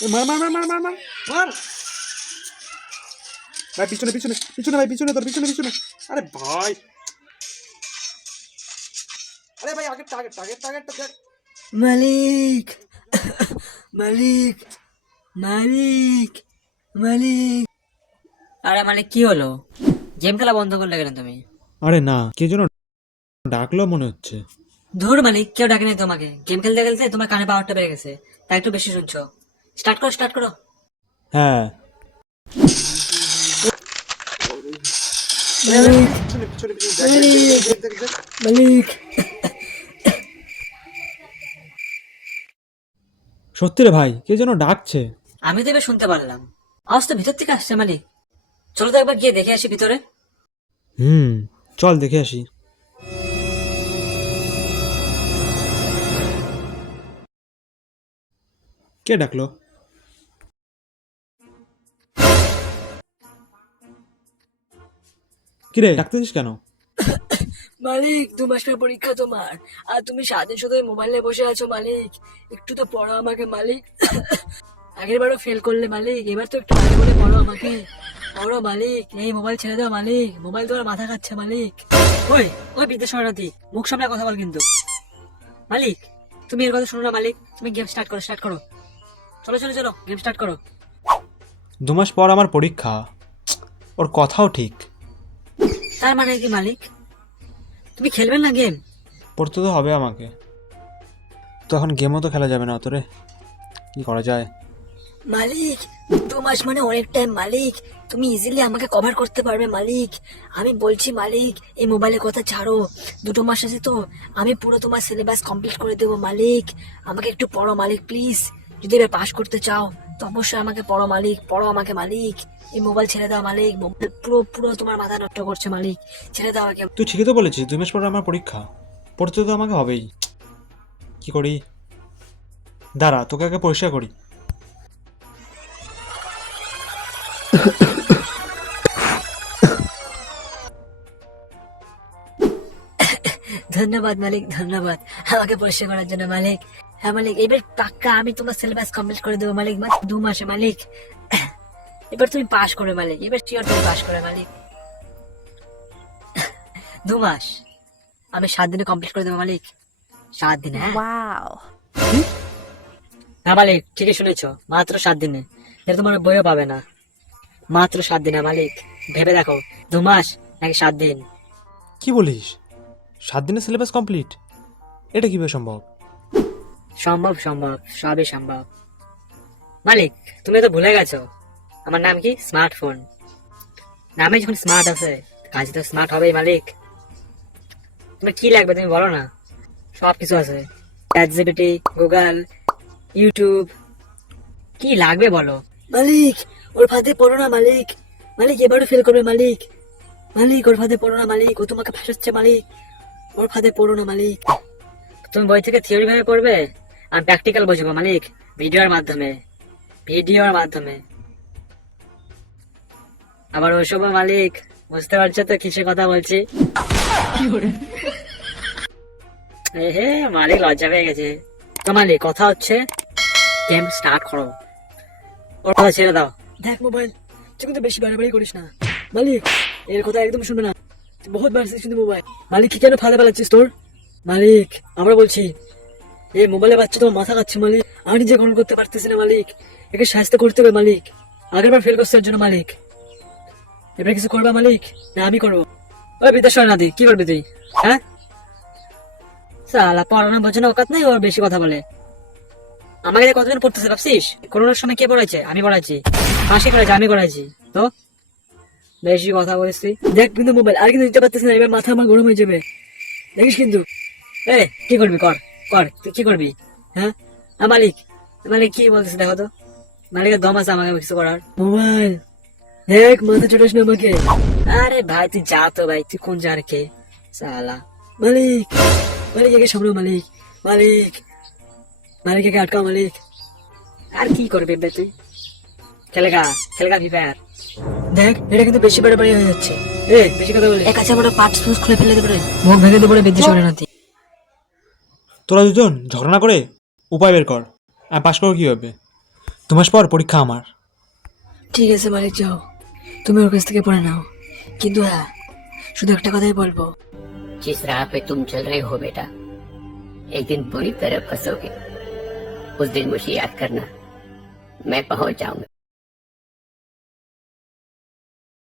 মার মার মার মার মার মার মার ভাই, পিছনে পিছনে পিছনে ভাই, পিছনে তোর পিছনে পিছনে। আরে ভাই, আরে ভাই, আগে টার্গেট টার্গেট টার্গেটটা দেখ। মালিক, মালিক, মালিক, মালিক। আরে মালিক, কি হলো? গেম খেলা বন্ধ করলে কেন তুমি? আরে না, কে যেন ডাকলো মনে হচ্ছে। ধুর মালিক, কেউ ডাকে নাই তোমাকে। গেম খেলতে খেলতে তোমার কানে পাওয়ারটা বেড়ে গেছে, তাই একটু বেশি শুনছো। স্টার্ট করো, স্টার্ট করো। হ্যাঁ, মালিক, পিছনে পিছনে পিছনে দেখ দেখ দেখ দেখ দেখ। মালিক। সত্যি রে ভাই, কে যেন ডাকছে। আমি তো এবার শুনতে পারলাম। আওয়াজ তো ভিতর থেকে আসছে মালিক। চলো তো একবার গিয়ে দেখে আসি ভিতরে। চল দেখে আসি। কে ডাকলো? কিরে, ডাকতেছিস কেন? মালিক, 2 মাসের পরীক্ষা তোমার, আর তুমি সারাদিন শুধু মোবাইলে বসে আছো মালিক। একটু তো পড়ো আমাকে মালিক। আগের বারও ফেল করলে মালিক, এবার তো একটু ভালো করে পড়ো আমাকে। পড়ো মালিক, এই মোবাইল ছেড়ে দাও মালিক। মোবাইল তোমার মাথা খাচ্ছে মালিক। ওই ওই বিদ্যা শরণার্থী, মুখ সামনে কথা বল কিন্তু। মালিক, তুমি এর কথা শোনো না মালিক। তুমি গেম স্টার্ট করো, স্টার্ট করো। চলো চলো চলো, গেম স্টার্ট করো। 2 মাস পর আমার পরীক্ষা, ওর কথাও ঠিক। তার মানে কি মালিক, তুমি খেলবেন না গেম? পড়তে তো হবে আমাকে, তো এখন গেমও তো খেলা যাবে না অতরে। কি করা যায়? মালিক, 2 মাস মানে অনেক টাইম মালিক। তুমি ইজিলি আমাকে কভার করতে পারবে মালিক। আমি বলছি মালিক, এই মোবাইলের কথা ছাড়ো। 2 মাস আছে তো, আমি পুরো তোমার সিলেবাস কমপ্লিট করে দেবো মালিক। আমাকে একটু পড়ো মালিক প্লিজ। যদি এবার পাশ করতে চাও তো অবশ্যই আমাকে পড়ো মালিক, পড়ো আমাকে মালিক। এই মোবাইল ছেড়ে দাও মালিক, মোবাইল পুরো পুরো তোমার মাথা নষ্ট করছে মালিক। ছেড়ে দাও আমাকে। তুই ঠিকই তো বলেছিস, 2 মাস পর আমার পরীক্ষা, পড়তে তো আমাকে হবেই। কি করি? দাঁড়া, তোকে আগে পরিষ্কার করি। ধন্যবাদ মালিক, ধন্যবাদ আমাকে পরিষ্কার করার জন্য মালিক। হ্যাঁ মালিক, এবার পাক্কা আমি তোমার সিলেবাস কমপ্লিট করে দেবো মালিক, মাত্র 2 মাসে মালিক। এবার তুমি পাশ করে মালিক, এবার শিওর তুমি পাশ করে মালিক। 2 মাস আমি 7 দিনে কমপ্লিট করে দেবো মালিক। 7 দিনে, হ্যাঁ। Wow. হ্যাঁ মালিক, ঠিকই শুনেছ, মাত্র 7 দিনে। এর তোমার বইও পাবে না। মাত্র 7 দিনে মালিক, ভেবে দেখো, 2 মাস নাকি 7 দিন। কি বলিস? 7 দিনের সিলেবাস কমপ্লিট? এটা কিভাবে সম্ভব? সম্ভব সম্ভব, সবই সম্ভব মালিক। তুমি তো ভুলে গেছো আমার নাম কি? স্মার্টফোন। নামে যখন স্মার্ট আছে, কাজে তো স্মার্ট হবেই মালিক। তোমার কি লাগবে তুমি বলো না, সব কিছু আছে। চ্যাটজিপিটি, গুগল, ইউটিউব, কি লাগবে বলো মালিক। ওর ফাঁদে পড়ো না মালিক। মালিক এবারও ফেল করবে মালিক। মালিক ওর ফাঁদে পড়ো না মালিক, ও তোমাকে ফাঁসাচ্ছে মালিক। ওর ফাঁদে পড়ো না মালিক। তুমি বই থেকে থিওরি ভাবে পড়বে, আমি প্র্যাকটিক্যাল বুঝবো মালিক। ভিডিওর মাধ্যমে, ভিডিওর মাধ্যমে। আবার ওসব মালিক, বুঝতে পারছো তো কিসের কথা বলছি? হে মালিক, লজ্জা পেয়ে গেছে তো মালিক। কথা হচ্ছে গেম স্টার্ট করো, ওর কথা ছেড়ে দাও। দেখ মোবাইল, তুই কিন্তু বেশি বাড়াবাড়ি করিস না মালিক। এর কথা একদম শুনবে না, তুই বহুত বাড়ছিস কিন্তু মোবাইল। মালিক কি কেন ফাঁদে ফেলাচ্ছিস তোর? মালিক আমরা বলছি, এই মোবাইলের বাচ্চা তোমার মাথা খাচ্ছে মালিক। আমি নিজে গ্রহণ করতে পারতেছি না মালিক। একে শাস্তি করতে হবে মালিক। আগের বার ফেল করছে এর জন্য মালিক। এবার কিছু করবা মালিক না আমি করবো? ওই বিদেশ নাদি, কি করবি তুই? হ্যাঁ সালা, পড়ানো বোঝানো অকাত নাই, ওর বেশি কথা বলে। আমাকে দিয়ে কতজন পড়তেছে ভাবছিস? করোনার সময় কে পড়াইছে? আমি পড়াইছি। ফাঁসি করেছে আমি করাইছি তো। বেশি কথা বলিস তুই। দেখ কিন্তু মোবাইল আর কিন্তু দিতে পারতেছিস না, এবার মাথা আমার গরম হয়ে যাবে, দেখিস কিন্তু। এ কি করবি কর, কর তুই কি করবি? হ্যাঁ মালিক, মালিক কি বলতেছে দেখো তো। মালিকের দম আছে আমাকে কিছু করার? মোবাইল দেখ, মাথা চটাস না আমাকে। আরে ভাই তুই যা তো ভাই, তুই কোন যা রেখে সালা। মালিক, মালিক একে সামলাও মালিক। মালিক, মালিক একে আটকাও মালিক। আর কি করবি বে তুই? খেলেগা, খেলেগা ফ্রি ফায়ার। দেখ এটা কিন্তু বেশি বাড়াবাড়ি হয়ে যাচ্ছে। বেশি কথা বলে এক আছে, আমরা পার্টস ফুস খুলে ফেলে দেবো রে, মুখ ভেঙে দেবো রে বিদ্যুৎ শরণার্থী। তোরা দুজন ঝগড়া না করে উপায় বের কর। আমি পাশ করবো কিভাবে? 2 মাস পর পরীক্ষা আমার। ঠিক আছে মালিক, যাও তুমি ওর কাছ থেকে পড়ে নাও, কিন্তু হ্যাঁ শুধু একটা কথাই বলবো, जिस राह पे तुम चल रहे हो बेटा, एक दिन बुरी तरह फंसोगे। उस दिन मुझे याद करना, मैं पहुंच जाऊंगा।